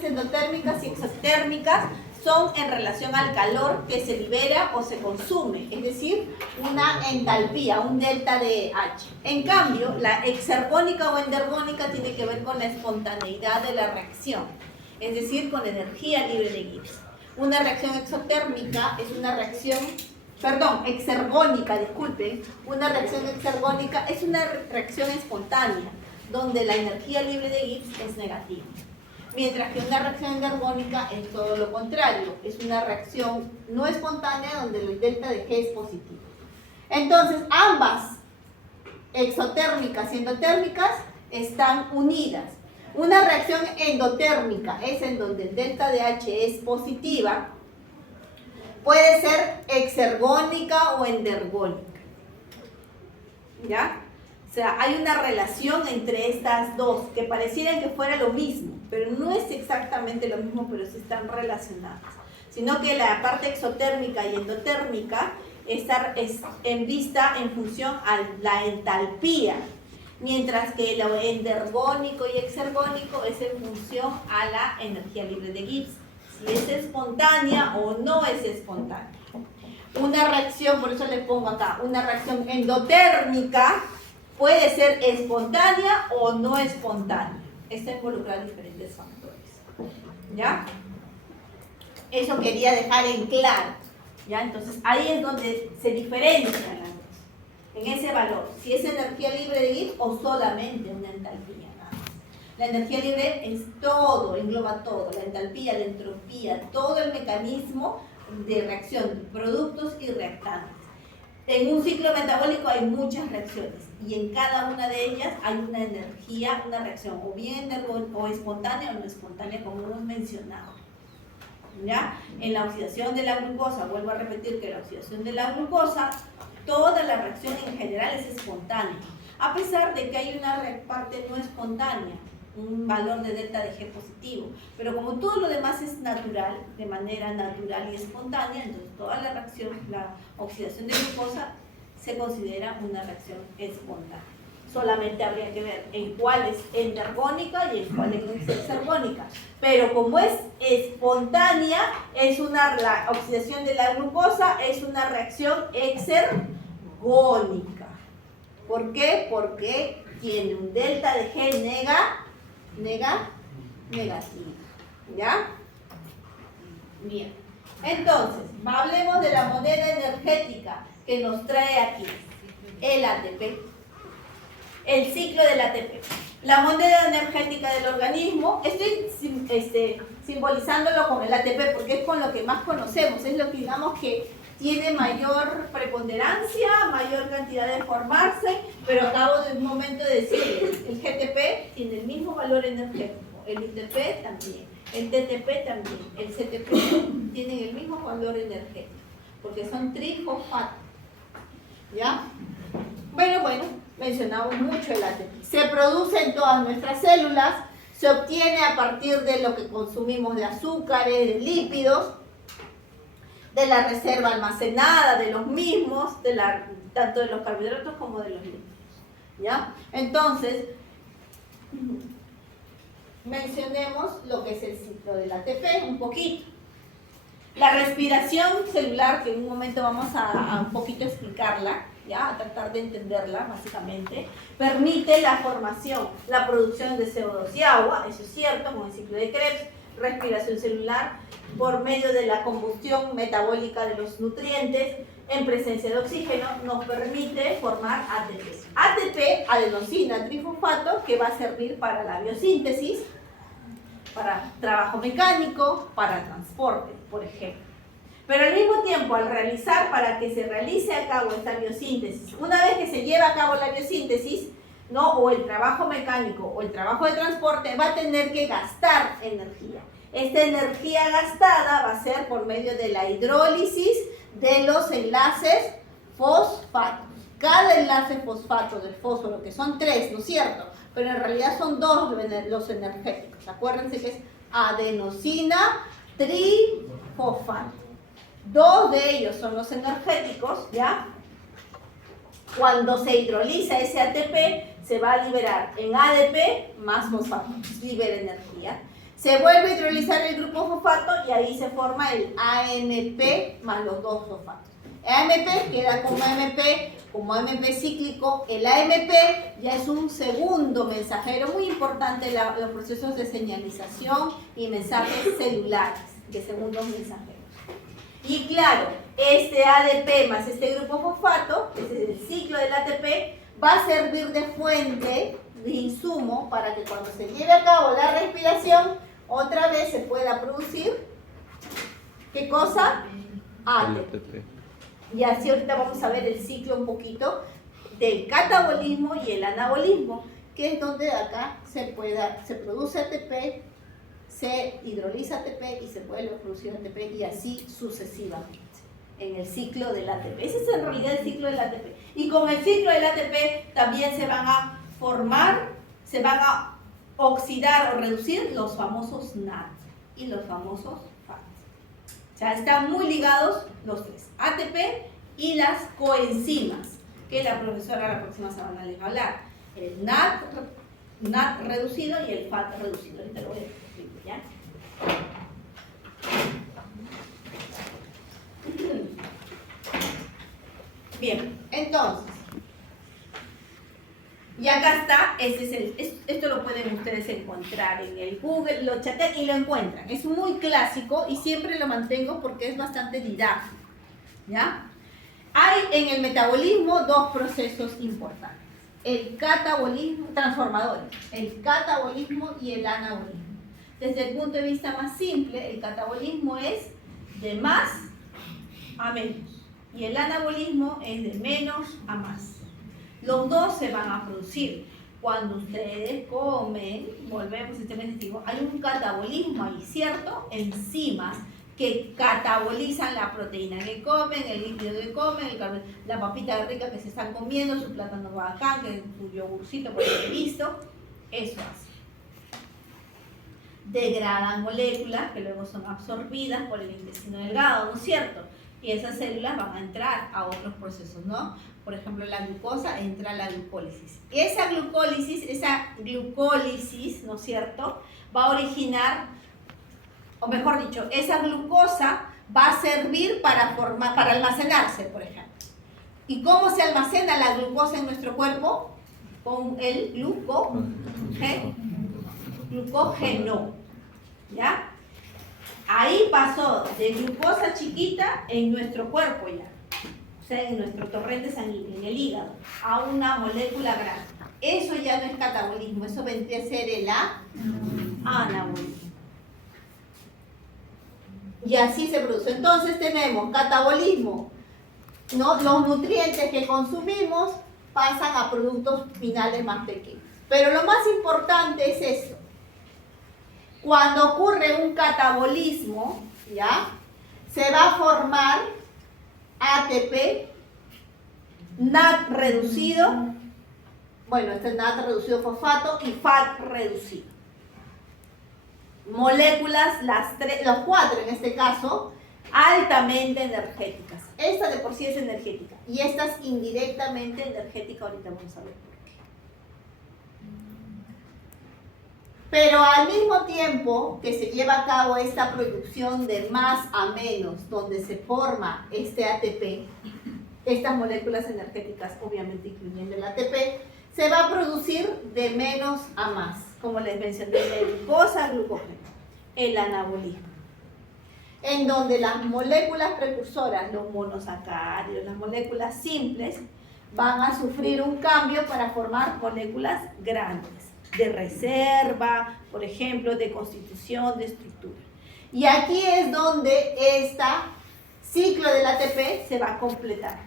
reacciones endotérmicas y exotérmicas son en relación al calor que se libera o se consume, es decir, una entalpía, un delta de H. En cambio, la exergónica o endergónica tiene que ver con la espontaneidad de la reacción, es decir, con energía libre de Gibbs. Una reacción exotérmica es una reacción, exergónica, disculpen, una reacción exergónica es una reacción espontánea, donde la energía libre de Gibbs es negativa. Mientras que una reacción endergónica es todo lo contrario, es una reacción no espontánea donde el delta de G es positivo. Entonces, ambas, exotérmicas y endotérmicas, están unidas. Una reacción endotérmica es en donde el delta de H es positiva, puede ser exergónica o endergónica. ¿Ya? O sea, hay una relación entre estas dos, que parecieran que fuera lo mismo, pero no es exactamente lo mismo, pero sí están relacionadas. Sino que la parte exotérmica y endotérmica es en vista en función a la entalpía, mientras que lo endergónico y exergónico es en función a la energía libre de Gibbs, si es espontánea o no es espontánea. Una reacción, por eso le pongo acá, una reacción endotérmica puede ser espontánea o no espontánea. Esto involucra diferentes factores. ¿Ya? Eso quería dejar en claro. ¿Ya? Entonces ahí es donde se diferencian las dos. En ese valor. Si es energía libre de Gibbs o solamente una entalpía. Nada más. La energía libre es todo, engloba todo. La entalpía, la entropía, todo el mecanismo de reacción de productos y reactantes. En un ciclo metabólico hay muchas reacciones y en cada una de ellas hay una energía, una reacción o bien o espontánea o no espontánea, como hemos mencionado. ¿Ya? En la oxidación de la glucosa, vuelvo a repetir que la oxidación de la glucosa, toda la reacción en general es espontánea, a pesar de que hay una parte no espontánea, un valor de delta de G positivo, pero como todo lo demás es natural, de manera natural y espontánea, entonces toda la reacción, la oxidación de glucosa se considera una reacción espontánea. Solamente habría que ver en cuál es endergónica y en cuál es exergónica, pero como es espontánea, la oxidación de la glucosa es una reacción exergónica. ¿Por qué? Porque tiene un delta de G negativo. ¿Ya? Bien. Entonces, hablemos de la moneda energética que nos trae aquí el ATP. El ciclo del ATP. La moneda energética del organismo, estoy simbolizándolo con el ATP porque es con lo que más conocemos, es lo que digamos que tiene mayor preponderancia, mayor cantidad de formarse, pero acabo de un momento de decir, el GTP tiene el mismo valor energético, el ITP también, el TTP también, el CTP tienen el mismo valor energético, porque son trifosfatos. ¿Ya? Bueno, mencionamos mucho el ATP. Se produce en todas nuestras células, se obtiene a partir de lo que consumimos de azúcares, de lípidos, de la reserva almacenada de los mismos, tanto de los carbohidratos como de los lípidos. ¿Ya? Entonces, mencionemos lo que es el ciclo del ATP un poquito. La respiración celular, que en un momento vamos a un poquito explicarla, ¿ya? A tratar de entenderla básicamente, permite la formación, la producción de CO2 y agua, eso es cierto, como el ciclo de Krebs, respiración celular por medio de la combustión metabólica de los nutrientes en presencia de oxígeno nos permite formar ATP. ATP, adenosina trifosfato, que va a servir para la biosíntesis, para trabajo mecánico, para transporte, por ejemplo. Pero al mismo tiempo, para que se realice a cabo esta biosíntesis, una vez que se lleva a cabo la biosíntesis, ¿no? O el trabajo mecánico o el trabajo de transporte, va a tener que gastar energía. Esta energía gastada va a ser por medio de la hidrólisis de los enlaces fosfatos. Cada enlace fosfato del fósforo, que son 3, ¿no es cierto? Pero en realidad son 2 los energéticos. Acuérdense que es adenosina trifosfato. 2 de ellos son los energéticos, ¿ya? Cuando se hidroliza ese ATP, se va a liberar en ADP más fosfato, libera energía. Se vuelve a hidrolizar el grupo fosfato y ahí se forma el AMP más los dos fosfatos. AMP queda como AMP cíclico. El AMP ya es un segundo mensajero muy importante en los procesos de señalización y mensajes celulares de segundos mensajeros. Y claro, este ADP más este grupo fosfato, ese es el ciclo del ATP, va a servir de fuente, de insumo, para que cuando se lleve a cabo la respiración, otra vez se pueda producir, ¿qué cosa? ATP. Y así ahorita vamos a ver el ciclo un poquito del catabolismo y el anabolismo, que es donde acá se produce ATP, se hidroliza ATP y se vuelve a producir ATP y así sucesivamente en el ciclo del ATP. Ese es en realidad el ciclo del ATP. Y con el ciclo del ATP también se van a formar, se van a oxidar o reducir los famosos NAD y los famosos FAD. O sea, están muy ligados los tres, ATP y las coenzimas, que la profesora la próxima semana les va a hablar. El NAD reducido y el FAD reducido. Ahorita lo voy a explicar, ¿ya? Bien, entonces, y acá está, esto lo pueden ustedes encontrar en el Google, lo chatean y lo encuentran. Es muy clásico y siempre lo mantengo porque es bastante didáctico, ¿ya? Hay en el metabolismo dos procesos importantes. El catabolismo, transformadores, el catabolismo y el anabolismo. Desde el punto de vista más simple, el catabolismo es de más a menos y el anabolismo es de menos a más. Los dos se van a producir. Cuando ustedes comen, volvemos al sistema digestivo, hay un catabolismo ahí, ¿cierto? Enzimas que catabolizan la proteína que comen, el líquido que comen, la papita rica que se están comiendo, su plátano bacán, que su yogurcito, por lo que he visto, eso hace. Degradan moléculas que luego son absorbidas por el intestino delgado, ¿no es cierto? Y esas células van a entrar a otros procesos, ¿no? Por ejemplo, la glucosa entra a la glucólisis. Esa glucólisis, ¿no es cierto?, va a originar, o mejor dicho, esa glucosa va a servir para almacenarse, por ejemplo. ¿Y cómo se almacena la glucosa en nuestro cuerpo? Con el glucógeno, ¿ya? Ahí pasó de glucosa chiquita en nuestro cuerpo ya, o sea, en nuestro torrente sanguíneo, en el hígado, a una molécula grande. Eso ya no es catabolismo, eso vendría a ser el anabolismo. Y así se produce. Entonces tenemos catabolismo, ¿no? Los nutrientes que consumimos pasan a productos finales más pequeños. Pero lo más importante es eso. Cuando ocurre un catabolismo, ¿ya?, se va a formar ATP, NAD reducido, bueno, este es NAD reducido fosfato y FAD reducido. Moléculas, los cuatro en este caso, altamente energéticas. Esta de por sí es energética y esta es indirectamente energética, ahorita vamos a ver por qué. Pero al mismo tiempo que se lleva a cabo esta producción de más a menos, donde se forma este ATP, estas moléculas energéticas, obviamente incluyendo el ATP, se va a producir de menos a más, como les mencioné, de glucosa a glucógeno, el anabolismo, en donde las moléculas precursoras, los monosacáridos, las moléculas simples, van a sufrir un cambio para formar moléculas grandes, de reserva, por ejemplo, de constitución, de estructura. Y aquí es donde este ciclo del ATP se va a completar.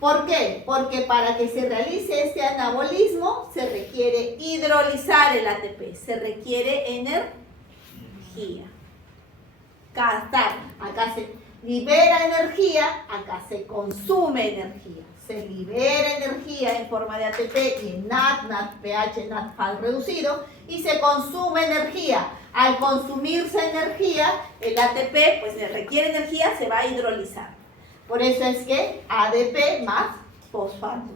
¿Por qué? Porque para que se realice este anabolismo se requiere hidrolizar el ATP, se requiere energía. Acá se libera energía, acá se consume energía. Se libera energía en forma de ATP y en NADPH, NADFAD reducido, y se consume energía. Al consumirse energía, el ATP pues requiere energía, se va a hidrolizar. Por eso es que ADP más fosfato.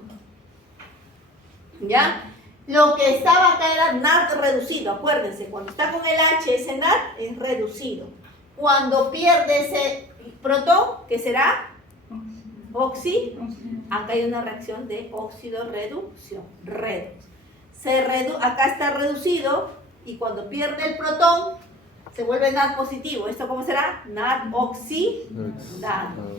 ¿Ya? Lo que estaba acá era NAD reducido, acuérdense, cuando está con el H ese NAD es reducido. Cuando pierde ese protón, ¿qué será? Acá hay una reacción de óxido-reducción, acá está reducido y cuando pierde el protón se vuelve NAD positivo. ¿Esto cómo será? NAD oxidado.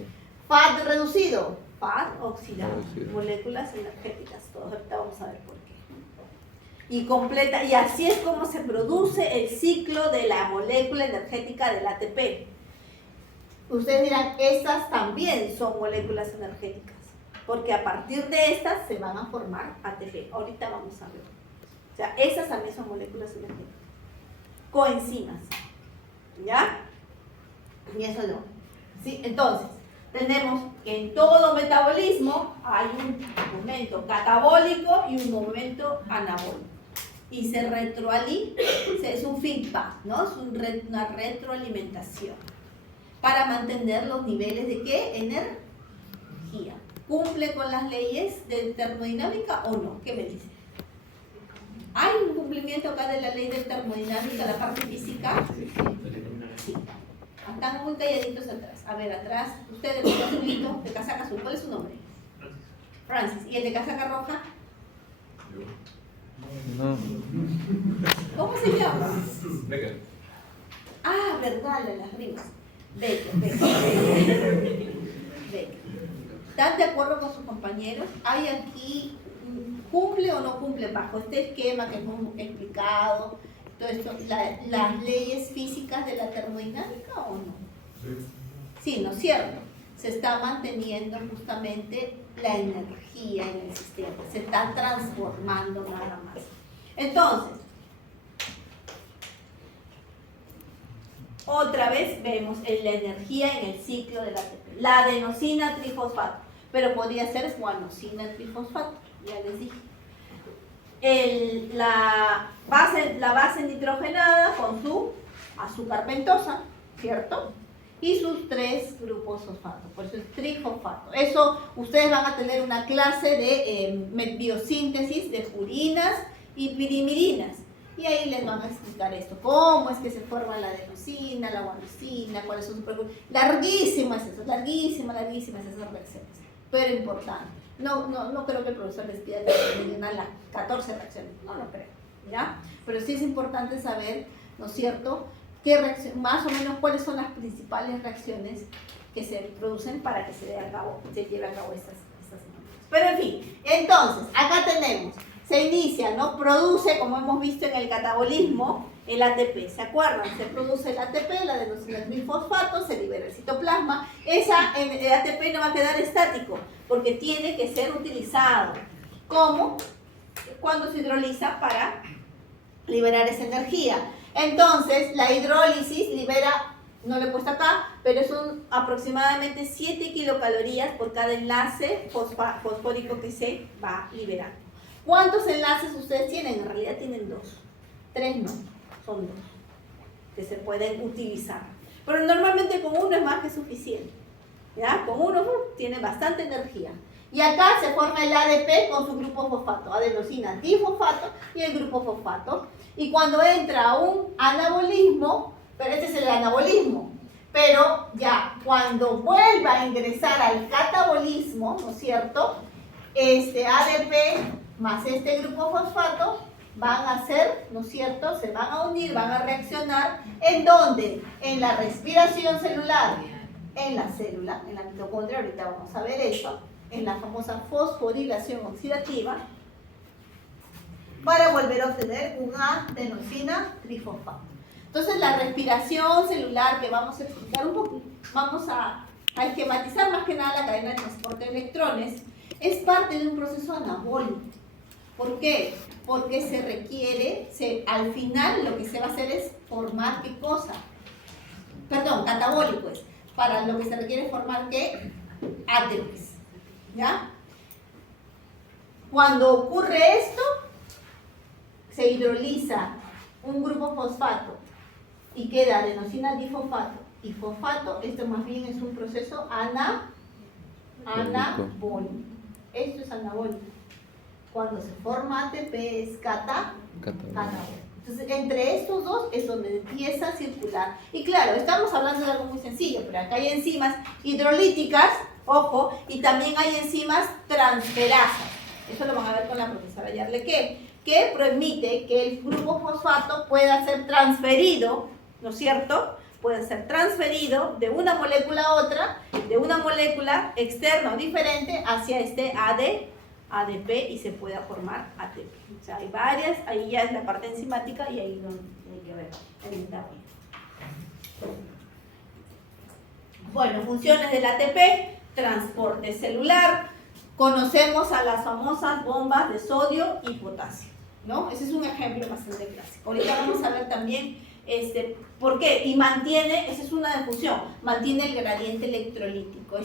FAD reducido, FAD oxidado. Moléculas energéticas, todos ahorita vamos a ver por qué. Y así es como se produce el ciclo de la molécula energética del ATP. Ustedes dirán, estas también son moléculas energéticas, porque a partir de estas se van a formar ATP. Ahorita vamos a ver. O sea, esas también son moléculas energéticas. Coenzimas. ¿Ya? Y eso no. ¿Sí? Entonces, tenemos que en todo metabolismo hay un momento catabólico y un momento anabólico. Y se retroalimenta, es un feedback, ¿no? Es una retroalimentación para mantener los niveles de ¿qué? Energía. ¿Cumple con las leyes de termodinámica o no? ¿Qué me dice? ¿Hay un cumplimiento acá de la ley de termodinámica, la parte física? Sí. Están muy calladitos atrás. A ver, atrás, ustedes, el azulito, de casaca azul, ¿cuál es su nombre? Francis. ¿Y el de casaca roja? No. ¿Cómo se llama? Becker. Ah, verdad, de las rimas. Becker. ¿Están de acuerdo con sus compañeros? ¿Hay aquí, cumple o no cumple bajo este esquema que hemos explicado, todo esto, las leyes físicas de la termodinámica o no? Sí, ¿no es cierto? Se está manteniendo justamente la energía en el sistema, se está transformando nada más. Entonces, otra vez vemos la energía en el ciclo del ATP. La adenosina trifosfato, pero podría ser guanosina trifosfato, ya les dije. La base nitrogenada con su azúcar pentosa, ¿cierto? Y sus 3 grupos fosfato, por eso es trifosfato. Eso ustedes van a tener una clase de biosíntesis de purinas y pirimidines. Y ahí les van a explicar esto, cómo es que se forma la adenosina, la guanosina, cuáles son sus precursores. Larguísimas esas reacciones, pero importante. No creo que el profesor les pida que mencionen las 14 reacciones, no creo, ¿ya? Pero sí es importante saber, ¿no es cierto?, más o menos cuáles son las principales reacciones que se producen para que se lleve a cabo estas moléculas. Pero en fin, entonces, acá tenemos, se inicia, ¿no? Produce, como hemos visto en el catabolismo, el ATP. ¿Se acuerdan? Se produce el ATP, la adenosina trifosfato, se libera el citoplasma. El ATP no va a quedar estático, porque tiene que ser utilizado. ¿Cómo? Cuando se hidroliza para liberar esa energía. Entonces, la hidrólisis libera, no lo he puesto acá, pero es aproximadamente 7 kilocalorías por cada enlace fosfórico que se va liberando. ¿Cuántos enlaces ustedes tienen? En realidad tienen 2. 3 no, son 2 que se pueden utilizar. Pero normalmente con uno es más que suficiente. ¿Ya? Con uno tiene bastante energía. Y acá se forma el ADP con su grupo fosfato, adenosina difosfato y el grupo fosfato. Y cuando entra un anabolismo, pero este es el anabolismo, pero ya cuando vuelva a ingresar al catabolismo, ¿no es cierto?, este ADP más este grupo fosfato van a hacer, ¿no es cierto?, se van a unir, van a reaccionar, ¿en dónde? En la respiración celular, en la célula, en la mitocondria, ahorita vamos a ver eso, en la famosa fosforilación oxidativa, para volver a obtener una adenosina trifosfato. Entonces, la respiración celular que vamos a explicar un poco, vamos a esquematizar más que nada la cadena de transporte de electrones, es parte de un proceso anabólico. ¿Por qué? Porque se requiere, al final lo que se va a hacer es formar ¿qué cosa? Perdón, catabólico es. Para lo que se requiere es formar ¿qué? ATPs. ¿Ya? Cuando ocurre esto, se hidroliza un grupo fosfato y queda adenosina difosfato y fosfato. Esto más bien es un proceso anabólico. Esto es anabólico. Cuando se forma ATP es catabólico. Catabólico. Entonces, entre estos dos es donde empieza a circular. Y claro, estamos hablando de algo muy sencillo, pero acá hay enzimas hidrolíticas, ojo, y también hay enzimas transferasas. Eso lo van a ver con la profesora Yarlequé, que permite que el grupo fosfato pueda ser transferido, ¿no es cierto? Puede ser transferido de una molécula a otra, de una molécula externa o diferente hacia este ADP y se pueda formar ATP. O sea, hay varias, ahí ya es la parte enzimática y ahí donde hay que ver el metabolismo. Bueno, funciones del ATP, transporte celular. Conocemos a las famosas bombas de sodio y potasio, ¿no? Ese es un ejemplo bastante clásico. Ahorita vamos a ver también por qué. Y mantiene, esa es una difusión, mantiene el gradiente electrolítico.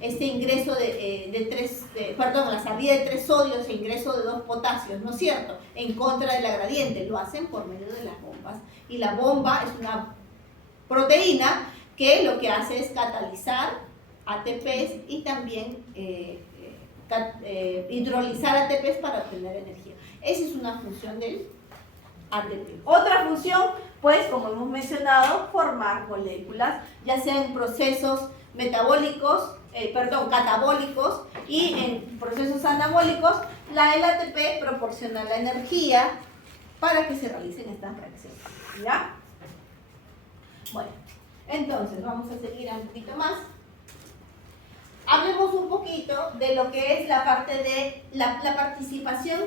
Este ingreso la salida de 3 sodios e ingreso de 2 potasios, ¿no es cierto? En contra de la gradiente, lo hacen por medio de las bombas. Y la bomba es una proteína que lo que hace es catalizar ATPs y también hidrolizar ATPs para obtener energía. Esa es una función del ATP. Otra función, pues, como hemos mencionado, formar moléculas, ya sea en procesos catabólicos y en procesos anabólicos. El ATP proporciona la energía para que se realicen estas reacciones, ¿ya? Bueno, entonces vamos a seguir un poquito más. Hablemos un poquito de lo que es la parte de la participación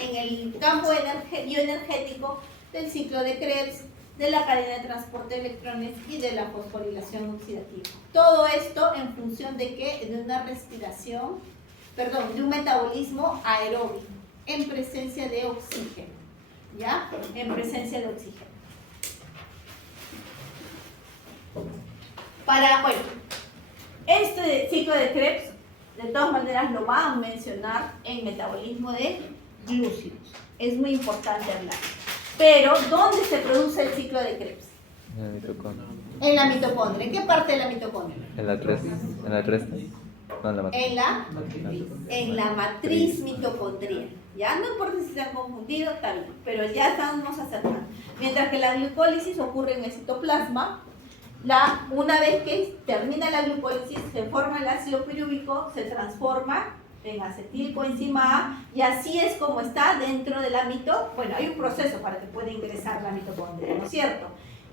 en el campo bioenergético del ciclo de Krebs, de la cadena de transporte de electrones y de la fosforilación oxidativa. Todo esto en función de qué? De una de un metabolismo aeróbico en presencia de oxígeno, ¿ya? En presencia de oxígeno. Este ciclo de Krebs, de todas maneras, lo van a mencionar en metabolismo de glúcidos. Es muy importante hablar. Pero, ¿dónde se produce el ciclo de Krebs? En la mitocondria. En la mitocondria. ¿En qué parte de la mitocondria? En la 3. En la 3. No, En la matriz mitocondrial. Ya no importa si se han confundido, está bien, pero ya estamos acercando. Mientras que la glucólisis ocurre en el citoplasma, una vez que termina la glucólisis, se forma el ácido pirúvico, se transforma en acetilcoenzima A, y así es como está dentro de la hay un proceso para que pueda ingresar la mitocondria, ¿no es cierto?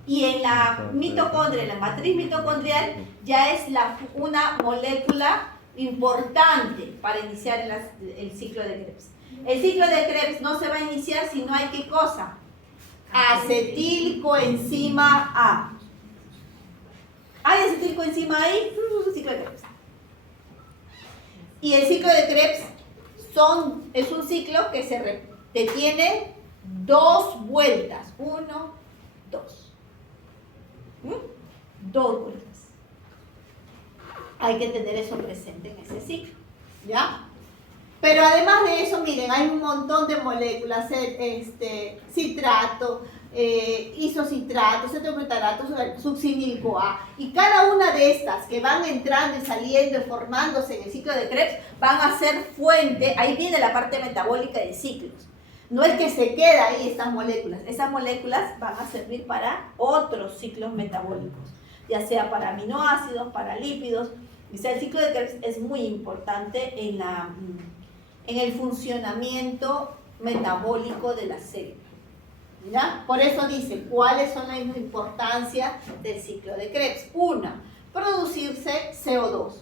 Y en la mitocondria, en la matriz mitocondrial, ya es una molécula importante para iniciar el ciclo de Krebs. El ciclo de Krebs no se va a iniciar si no hay ¿qué cosa? Acetilcoenzima A. ¿Hay acetilcoenzima ahí? Ciclo de Krebs. Y el ciclo de Krebs es un ciclo que tiene 2 vueltas. 1, 2. 2 vueltas. Hay que tener eso presente en ese ciclo, ¿ya? Pero además de eso, miren, hay un montón de moléculas, citrato, isocitrato, cetoprotarato, succinil-CoA, y cada una de estas que van entrando y saliendo y formándose en el ciclo de Krebs van a ser fuente. Ahí viene la parte metabólica de ciclos. No es que se queda ahí esas moléculas van a servir para otros ciclos metabólicos, ya sea para aminoácidos, para lípidos. O sea, el ciclo de Krebs es muy importante en el funcionamiento metabólico de la célula. ¿Ya? Por eso dice, ¿cuáles son las importancias del ciclo de Krebs? 1, producirse CO2.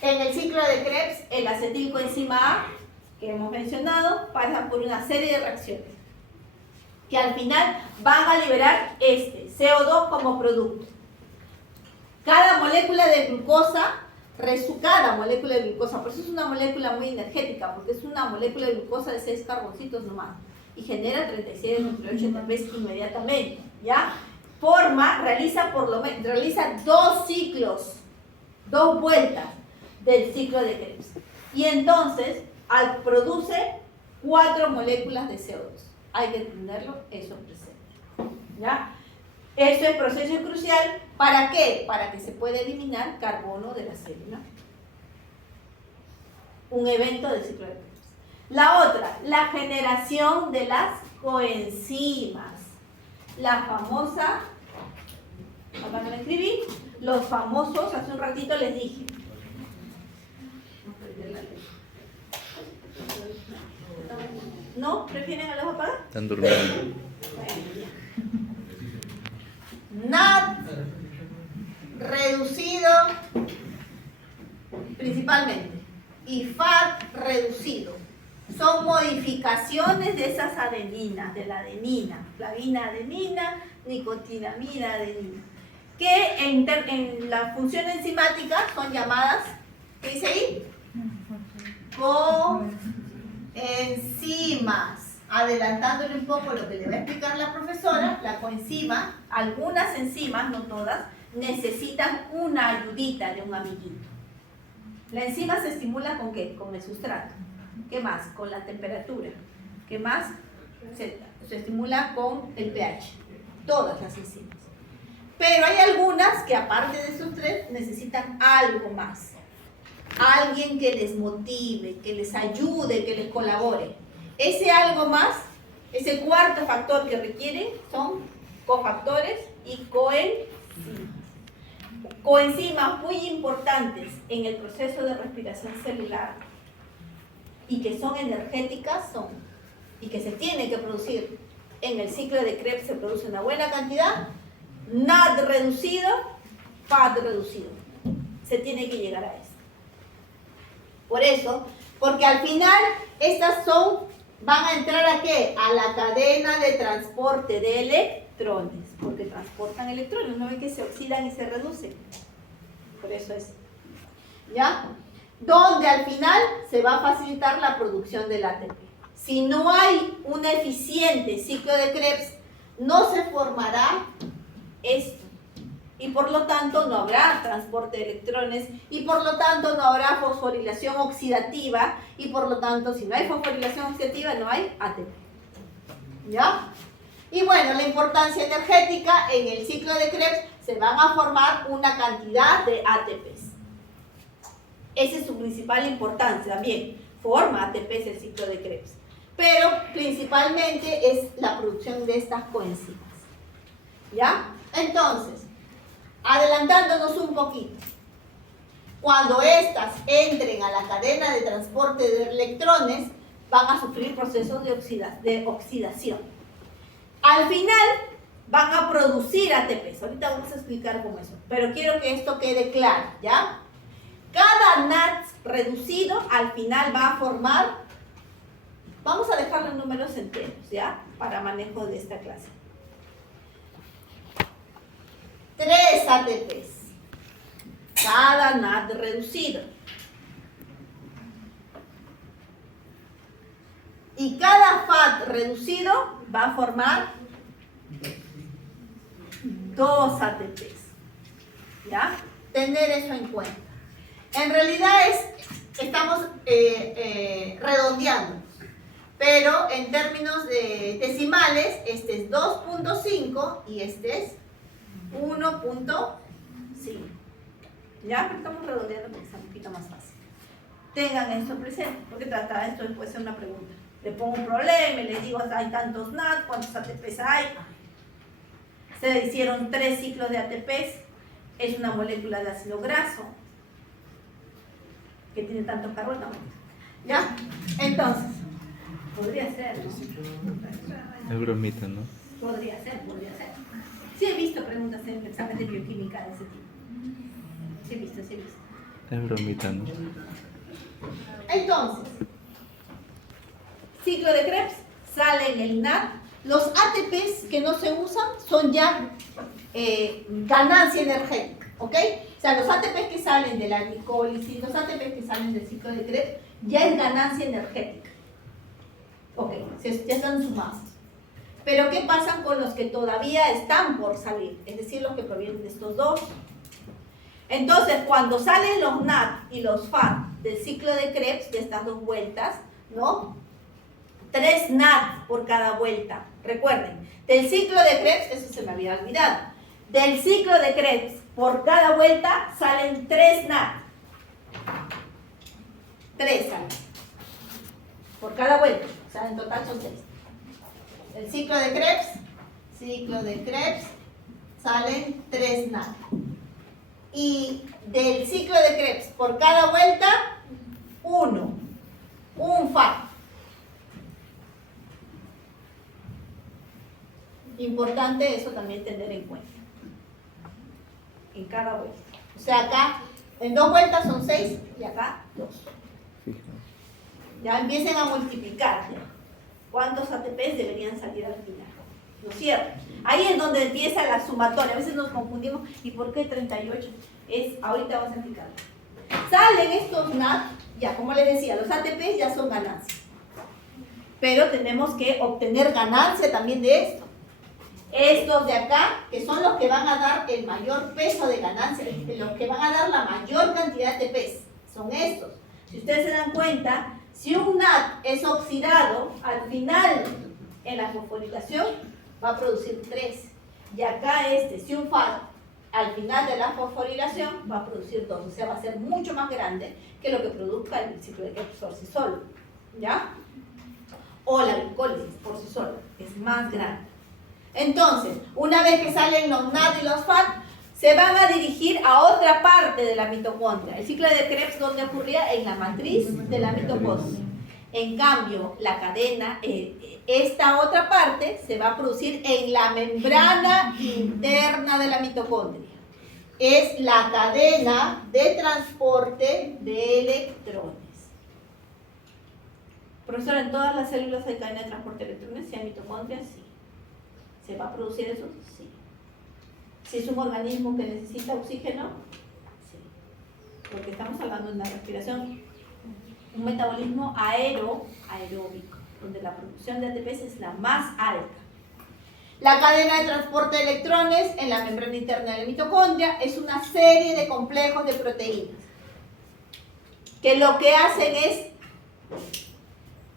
En el ciclo de Krebs, el acetilcoenzima A, que hemos mencionado, pasa por una serie de reacciones que al final van a liberar CO2 como producto. Cada molécula de glucosa, por eso es una molécula muy energética, porque es una molécula de glucosa de 6 carboncitos nomás, y genera 36 nucleótidos inmediatamente, ¿ya? Realiza 2 ciclos, 2 vueltas del ciclo de Krebs, y entonces produce 4 moléculas de CO2. Hay que tenerlo eso presente, ¿ya? Eso es proceso crucial. ¿Para qué? Para que se pueda eliminar carbono de la célula. Un evento del ciclo de Krebs. La otra, la generación de las coenzimas. La famosa, acá no me escribí, los famosos, hace un ratito les dije. ¿No? ¿Prefieren a los apagados? Están durmiendo. NAD reducido principalmente y FAD reducido son modificaciones de esas adeninas, de la adenina, flavina adenina, nicotinamida adenina, que en la función enzimática son llamadas, ¿qué dice ahí? Coenzimas. Adelantándole un poco lo que le va a explicar la profesora, la coenzima, algunas enzimas, no todas, necesitan una ayudita de un amiguito. La enzima se estimula ¿con qué? Con el sustrato. ¿Qué más? Con la temperatura. ¿Qué más? Se estimula con el pH. Todas las enzimas. Pero hay algunas que aparte de esos tres necesitan algo más. Alguien que les motive, que les ayude, que les colabore. Ese algo más, ese cuarto factor que requieren son cofactores y coenzimas. Coenzimas muy importantes en el proceso de respiración celular y que son energéticas y que se tienen que producir en el ciclo de Krebs, se produce una buena cantidad, NAD reducido, FAD reducido. Se tiene que llegar a eso. Por eso, porque al final estas van a entrar ¿a qué? A la cadena de transporte de electrones, porque transportan electrones, ¿no ven que se oxidan y se reducen? Por eso es, ¿ya? Donde al final se va a facilitar la producción del ATP. Si no hay un eficiente ciclo de Krebs, no se formará esto. Y por lo tanto no habrá transporte de electrones y por lo tanto no habrá fosforilación oxidativa y por lo tanto si no hay fosforilación oxidativa no hay ATP. ¿Ya? Y bueno, la importancia energética en el ciclo de Krebs se van a formar una cantidad de ATPs. Esa es su principal importancia también. Forma ATPs el ciclo de Krebs. Pero principalmente es la producción de estas coenzimas. ¿Ya? Entonces, adelantándonos un poquito, cuando estas entren a la cadena de transporte de electrones, van a sufrir procesos de oxidación. Al final, van a producir ATPs. Ahorita vamos a explicar cómo eso, pero quiero que esto quede claro, ¿ya? Cada NAD reducido, al final va a formar, vamos a dejar los números enteros, ¿ya? Para manejo de esta clase. 3 ATPs, cada NAD reducido. Y cada FAD reducido va a formar 2 ATPs. ¿Ya? Tener eso en cuenta. En realidad estamos redondeando, pero en términos de decimales, este es 2.5 y este es 1.5. ¿Ya? Pero estamos redondeando porque es un poquito más fácil. Tengan esto presente, porque tratar esto puede ser una pregunta. Le pongo un problema y les digo, hay tantos NAD, ¿cuántos ATPs hay? Se hicieron 3 ciclos de ATPs, es una molécula de ácido graso que tiene tantos carbonos. ¿Ya? Entonces, podría ser, ¿no? Es bromita, ¿no? Podría ser. Sí he visto preguntas en el examen de bioquímica de ese tipo. Sí he visto. Es bromita, ¿no? Entonces, ciclo de Krebs, sale en el NAD. Los ATPs que no se usan son ya ganancia energética, ¿ok? O sea, los ATPs que salen de la glicólisis, los ATPs que salen del ciclo de Krebs, ya es ganancia energética. Ok, ya están sumados. Pero ¿qué pasa con los que todavía están por salir? Es decir, los que provienen de estos dos. Entonces, cuando salen los NAD y los FAD del ciclo de Krebs, de estas dos vueltas, ¿no? 3 NAD por cada vuelta. Recuerden, del ciclo de Krebs, eso se me había olvidado, del ciclo de Krebs, por cada vuelta salen 3 NAD. 3 salen. por cada vuelta, o sea, en total son 6. El ciclo de Krebs, salen 3 NAD. Y del ciclo de Krebs, por cada vuelta, un FAT. Importante eso también tener en cuenta. En cada vuelta. O sea, acá en 2 vueltas son 6 y acá 2. Ya empiecen a multiplicar. ¿Ya? ¿Cuántos ATPs deberían salir al final? ¿No es cierto? Ahí es donde empieza la sumatoria. A veces nos confundimos. ¿Y por qué 38? Ahorita vamos a explicarlo. Salen estos NAD, ya como les decía, los ATPs ya son ganancias. Pero tenemos que obtener ganancia también de esto. Estos de acá, que son los que van a dar el mayor peso de ganancia, los que van a dar la mayor cantidad de ATPs, son estos. Si ustedes se dan cuenta, si un NAD es oxidado, al final en la fosforilación va a producir 3. Y acá si un FAT al final de la fosforilación va a producir 2. O sea, va a ser mucho más grande que lo que produzca el ciclo de Krebs por sí solo. ¿Ya? O la glicólisis por sí sola. Es más grande. Entonces, una vez que salen los NAD y los FAT, se van a dirigir a otra parte de la mitocondria. El ciclo de Krebs, ¿dónde ocurría? En la matriz de la mitocondria. En cambio, la cadena, esta otra parte, se va a producir en la membrana interna de la mitocondria. Es la cadena de transporte de electrones. Profesora, ¿en todas las células hay cadena de transporte de electrones? Si hay mitocondria, sí. ¿Se va a producir eso? Sí. Si es un organismo que necesita oxígeno, sí. Porque estamos hablando de una respiración, un metabolismo aeróbico, donde la producción de ATPs es la más alta. La cadena de transporte de electrones en la membrana interna de la mitocondria es una serie de complejos de proteínas que lo que hacen es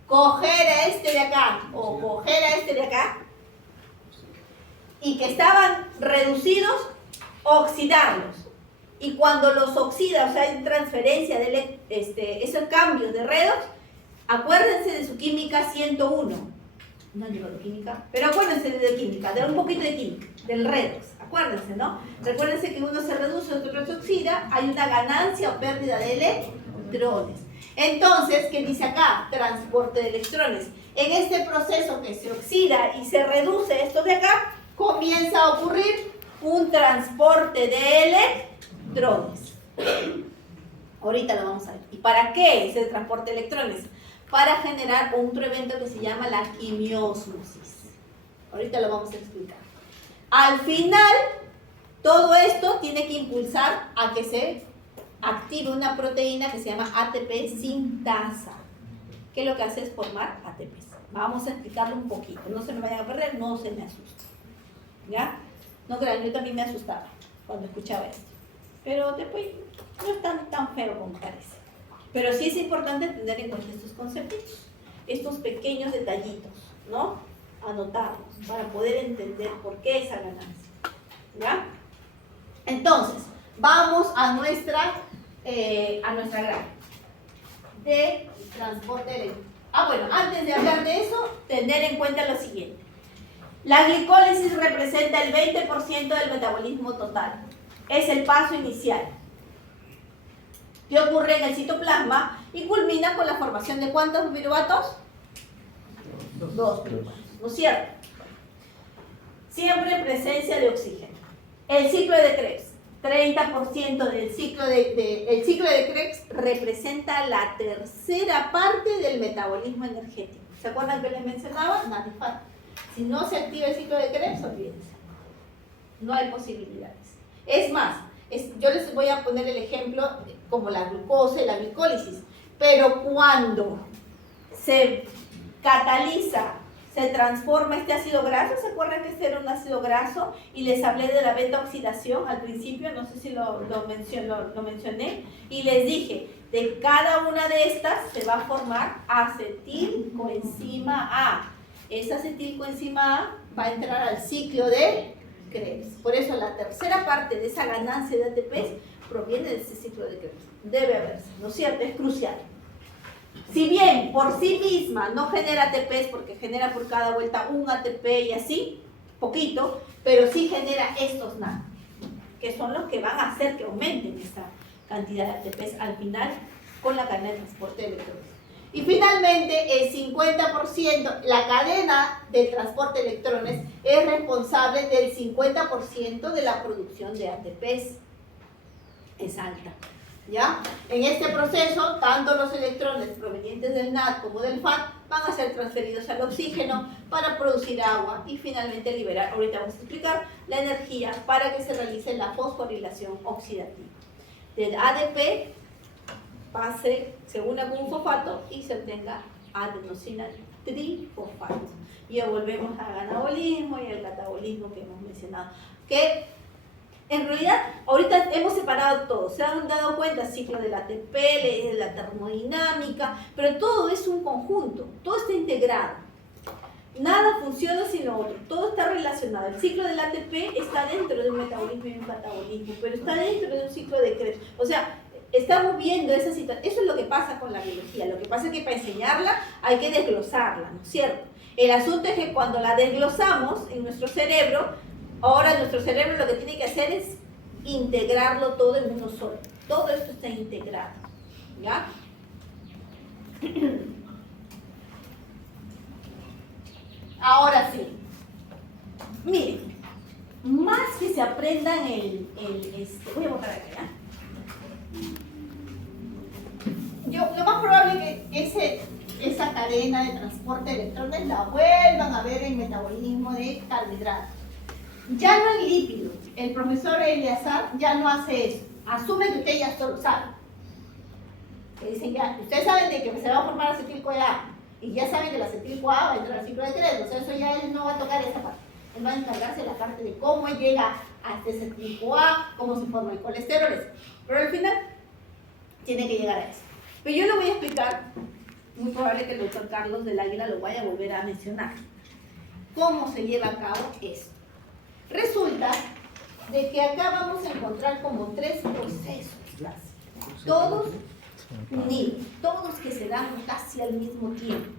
coger a este de acá o coger a este de acá y que estaban reducidos, oxidarlos. Y cuando los oxida, o sea, hay transferencia de esos cambios de redox, acuérdense de su química 101. No digo de química, pero acuérdense de química, de un poquito de química, del redox. Acuérdense, ¿no? Recuérdense que uno se reduce, otro se oxida, hay una ganancia o pérdida de electrones. Entonces, ¿qué dice acá? Transporte de electrones. En este proceso que se oxida y se reduce esto de acá, comienza a ocurrir un transporte de electrones. Ahorita lo vamos a ver. ¿Y para qué es el transporte de electrones? Para generar otro evento que se llama la quimiósmosis. Ahorita lo vamos a explicar. Al final, todo esto tiene que impulsar a que se active una proteína que se llama ATP sintasa, que lo que hace es formar ATPs. Vamos a explicarlo un poquito. No se me vayan a perder, no se me asusten. ¿Ya? No crean, yo también me asustaba cuando escuchaba esto. Pero después no es tan feo como parece. Pero sí es importante tener en cuenta estos conceptos, estos pequeños detallitos, ¿no? Anotarlos para poder entender por qué esa ganancia. ¿Ya? Entonces, vamos a nuestra gráfica de transporte eléctrico. Bueno, antes de hablar de eso, tener en cuenta lo siguiente. La glicólisis representa el 20% del metabolismo total. Es el paso inicial que ocurre en el citoplasma y culmina con la formación de ¿cuántos piruvatos? 2 piruvatos, ¿no es cierto? Siempre en presencia de oxígeno. El ciclo de Krebs, 30% del ciclo el ciclo de Krebs representa la tercera parte del metabolismo energético. ¿Se acuerdan que les mencionaba? Nadie falta. Si no se activa el ciclo de Krebs, olvídense. No hay posibilidades. Es más, yo les voy a poner el ejemplo como la glucosa y la glicólisis. Pero cuando se cataliza, se transforma este ácido graso, ¿se acuerdan que este era un ácido graso? Y les hablé de la beta oxidación al principio, no sé si lo mencioné, y les dije, de cada una de estas se va a formar acetilcoenzima A. Esa acetilcoenzima A va a entrar al ciclo de Krebs. Por eso la tercera parte de esa ganancia de ATPs proviene de ese ciclo de Krebs. Debe haberse, ¿no es cierto? Es crucial. Si bien por sí misma no genera ATPs, porque genera por cada vuelta un ATP y así, poquito, pero sí genera estos NAD, que son los que van a hacer que aumenten esa cantidad de ATPs al final con la cadena de transporte de electrones. Y finalmente, el 50%, la cadena de transporte de electrones es responsable del 50% de la producción de ATPs. Es alta. ¿Ya? En este proceso, tanto los electrones provenientes del NAD como del FAD van a ser transferidos al oxígeno para producir agua y finalmente liberar, ahorita vamos a explicar, la energía para que se realice la fosforilación oxidativa. Del ADP pase, se una con un fosfato y se obtenga adenosina trifosfato. Y volvemos al anabolismo y al catabolismo que hemos mencionado. Que en realidad, ahorita hemos separado todo, se han dado cuenta, ciclo del ATP, la termodinámica, pero todo es un conjunto, todo está integrado. Nada funciona sin lo otro, todo está relacionado. El ciclo del ATP está dentro de un metabolismo y un catabolismo, pero está dentro de un ciclo de Krebs. O sea, estamos viendo esa situación, eso es lo que pasa con la biología, lo que pasa es que para enseñarla hay que desglosarla, ¿no es cierto? El asunto es que cuando la desglosamos en nuestro cerebro, ahora nuestro cerebro lo que tiene que hacer es integrarlo todo en uno solo. Todo esto está integrado. ¿Ya? Ahora sí. Miren, más que se aprendan voy a botar aquí, ¿ya? Lo más probable es que esa cadena de transporte de electrones la vuelvan a ver en metabolismo de carbohidratos. Ya no en lípidos. El profesor Eleazar ya no hace eso. Asume que usted ya esto lo sabe. Le dicen ya, ustedes saben de que se va a formar acetil-CoA y ya saben que el acetil-CoA va a entrar al ciclo de Krebs. O sea, eso ya él no va a tocar esa parte. Él va a encargarse de la parte de cómo llega a este acetil-CoA, cómo se forma el colesterol, etc. Pero al final tiene que llegar a eso. Pero yo lo voy a explicar, muy probable que el doctor Carlos del Águila lo vaya a volver a mencionar. ¿Cómo se lleva a cabo esto? Resulta de que acá vamos a encontrar como 3 procesos básicos, todos unidos, todos que se dan casi al mismo tiempo.